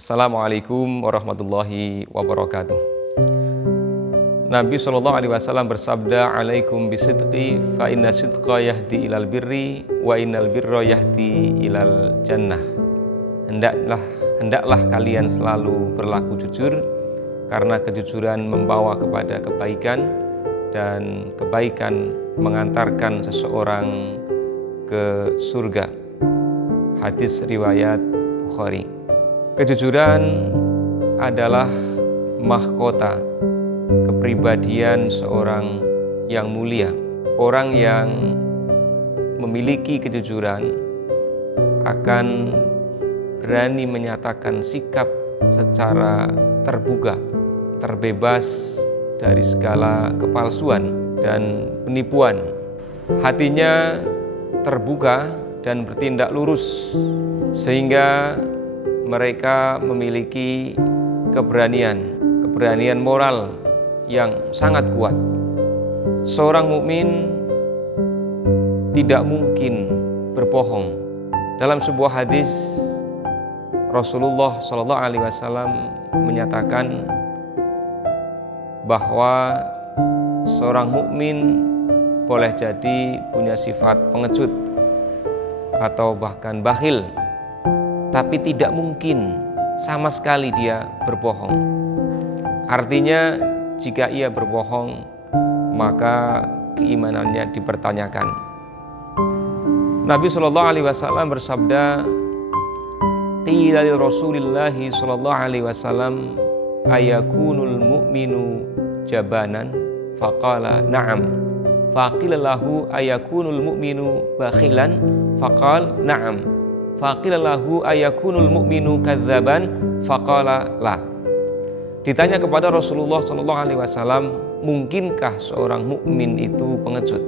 Assalamualaikum warahmatullahi wabarakatuh. Nabi SAW bersabda, "Alaikum bisidqi fa inna sidqa yahdi ilal birri wa innal birra yahdi ilal jannah." Hendaklah kalian selalu berlaku jujur, karena kejujuran membawa kepada kebaikan dan kebaikan mengantarkan seseorang ke surga. Hadis riwayat Bukhari. Kejujuran adalah mahkota kepribadian seorang yang mulia. Orang yang memiliki kejujuran akan berani menyatakan sikap secara terbuka, terbebas dari segala kepalsuan dan penipuan. Hatinya terbuka dan bertindak lurus, sehingga mereka memiliki keberanian moral yang sangat kuat. Seorang mukmin tidak mungkin berbohong. Dalam sebuah hadis, Rasulullah SAW menyatakan bahwa seorang mukmin boleh jadi punya sifat pengecut atau bahkan bakhil, tapi tidak mungkin sama sekali dia berbohong. Artinya, jika ia berbohong, maka keimanannya dipertanyakan. Nabi SAW bersabda, "Qila li Rasulillah SAW, ayakunul mu'minu jabanan?" Faqala na'am. Faqila lahu ayakunul mu'minu bakhilan? Faqala na'am. Faqila lahu ayakunul mu'minu kadzaban? Faqala la. Ditanya kepada Rasulullah SAW, mungkinkah seorang mukmin itu pengecut?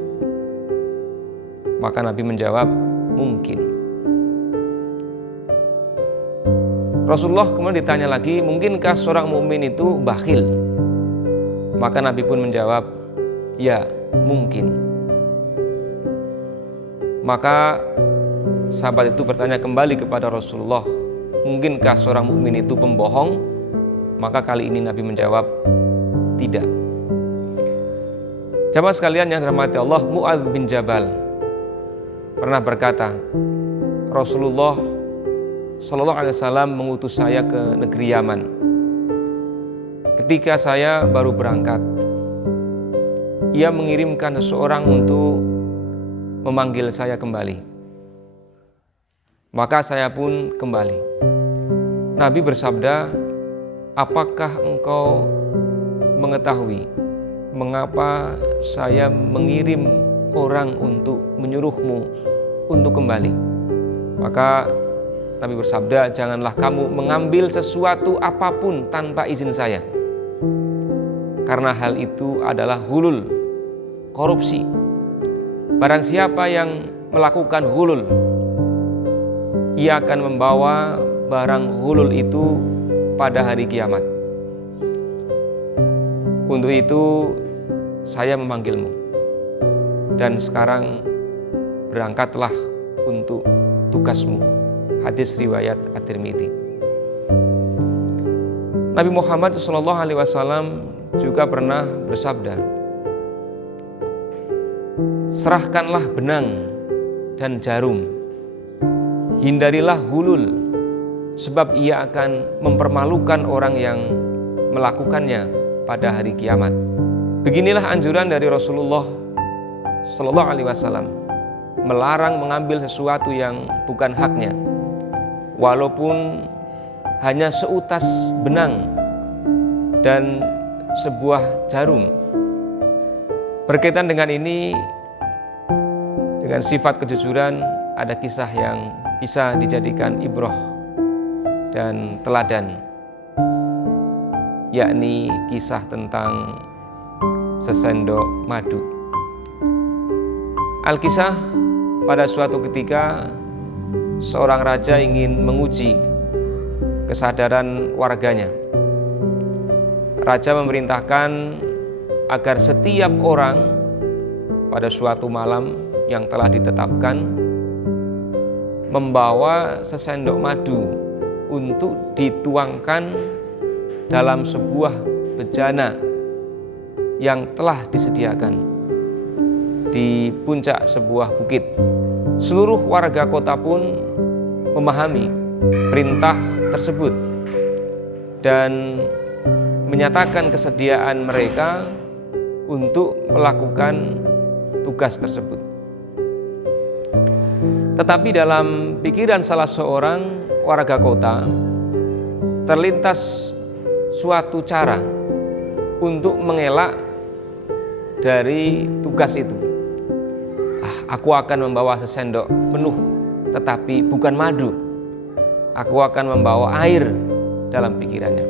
Maka Nabi menjawab, mungkin. Rasulullah kemudian ditanya lagi, mungkinkah seorang mukmin itu bakhil? Maka Nabi pun menjawab, ya, mungkin. Maka sahabat itu bertanya kembali kepada Rasulullah, mungkinkah seorang mukmin itu pembohong? Maka kali ini Nabi menjawab, tidak. Jamaah sekalian yang dirahmati Allah, Mu'adz bin Jabal pernah berkata, Rasulullah SAW mengutus saya ke negeri Yaman. Ketika saya baru berangkat, ia mengirimkan seseorang untuk memanggil saya kembali. Maka saya pun kembali. Nabi bersabda, apakah engkau mengetahui mengapa saya mengirim orang untuk menyuruhmu untuk kembali? Maka Nabi bersabda, janganlah kamu mengambil sesuatu apapun tanpa izin saya, karena hal itu adalah ghulul, korupsi. Barang siapa yang melakukan ghulul, ia akan membawa barang ghulul itu pada hari kiamat. Untuk itu saya memanggilmu, dan sekarang berangkatlah untuk tugasmu. Hadis riwayat At-Tirmidzi. Nabi Muhammad SAW juga pernah bersabda, serahkanlah benang dan jarum, hindarilah ghulul, sebab ia akan mempermalukan orang yang melakukannya pada hari kiamat. Beginilah anjuran dari Rasulullah SAW, melarang mengambil sesuatu yang bukan haknya, walaupun hanya seutas benang dan sebuah jarum. Berkaitan dengan ini, dengan sifat kejujuran, ada kisah yang bisa dijadikan ibrah dan teladan, yakni kisah tentang sesendok madu. Alkisah, pada suatu ketika seorang raja ingin menguji kesadaran warganya. Raja memerintahkan agar setiap orang pada suatu malam yang telah ditetapkan membawa sesendok madu untuk dituangkan dalam sebuah bejana yang telah disediakan di puncak sebuah bukit. Seluruh warga kota pun memahami perintah tersebut dan menyatakan kesediaan mereka untuk melakukan tugas tersebut. Tetapi dalam pikiran salah seorang warga kota terlintas suatu cara untuk mengelak dari tugas itu. Aku akan membawa sesendok penuh, tetapi bukan madu. Aku akan membawa air, dalam pikirannya.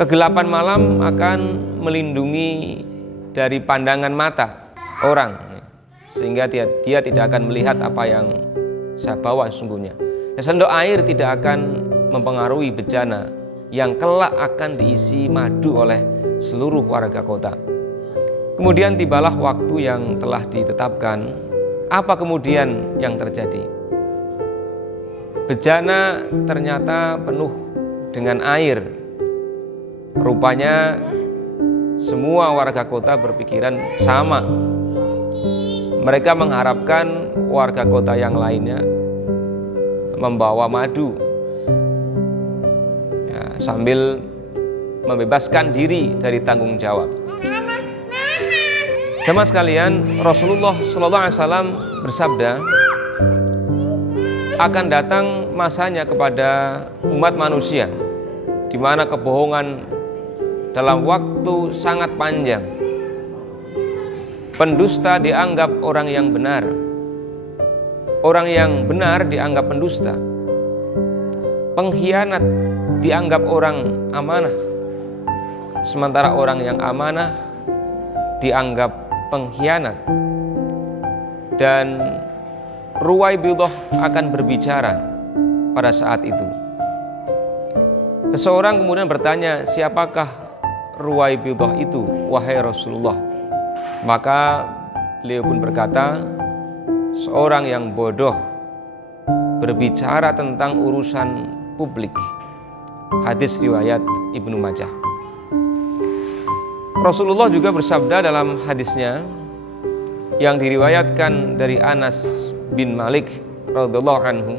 Kegelapan malam akan melindungi dari pandangan mata orang, sehingga dia tidak akan melihat apa yang saya bawa sesungguhnya. Sendok air tidak akan mempengaruhi bejana yang kelak akan diisi madu oleh seluruh warga kota. Kemudian tibalah waktu yang telah ditetapkan. Apa kemudian yang terjadi? Bejana ternyata penuh dengan air. Rupanya semua warga kota berpikiran sama. Mereka mengharapkan warga kota yang lainnya membawa madu, ya, sambil membebaskan diri dari tanggung jawab. Jemaah sekalian, Rasulullah SAW bersabda, akan datang masanya kepada umat manusia di mana kebohongan dalam waktu sangat panjang. Pendusta dianggap orang yang benar, orang yang benar dianggap pendusta, pengkhianat dianggap orang amanah, sementara orang yang amanah dianggap pengkhianat. Dan Ruwaibidah akan berbicara pada saat itu. Seseorang kemudian bertanya, siapakah Ruwaibidah itu, wahai Rasulullah? Maka beliau pun berkata, seorang yang bodoh berbicara tentang urusan publik. Hadis riwayat Ibnu Majah. Rasulullah juga bersabda dalam hadisnya yang diriwayatkan dari Anas bin Malik radhiyallahu anhu,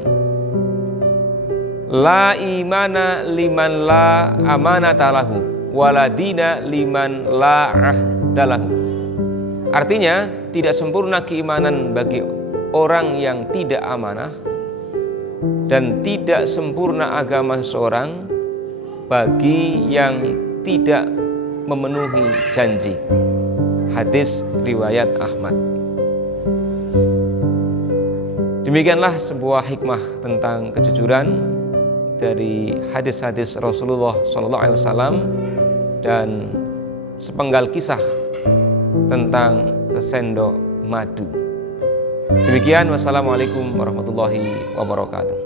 la imana liman la amanata lahu wala dina liman la ahdalahu. Artinya, tidak sempurna keimanan bagi orang yang tidak amanah, dan tidak sempurna agama seseorang bagi yang tidak memenuhi janji. Hadis riwayat Ahmad. Demikianlah sebuah hikmah tentang kejujuran dari hadis-hadis Rasulullah SAW dan sepenggal kisah tentang sesendok madu. Demikian, wassalamualaikum warahmatullahi wabarakatuh.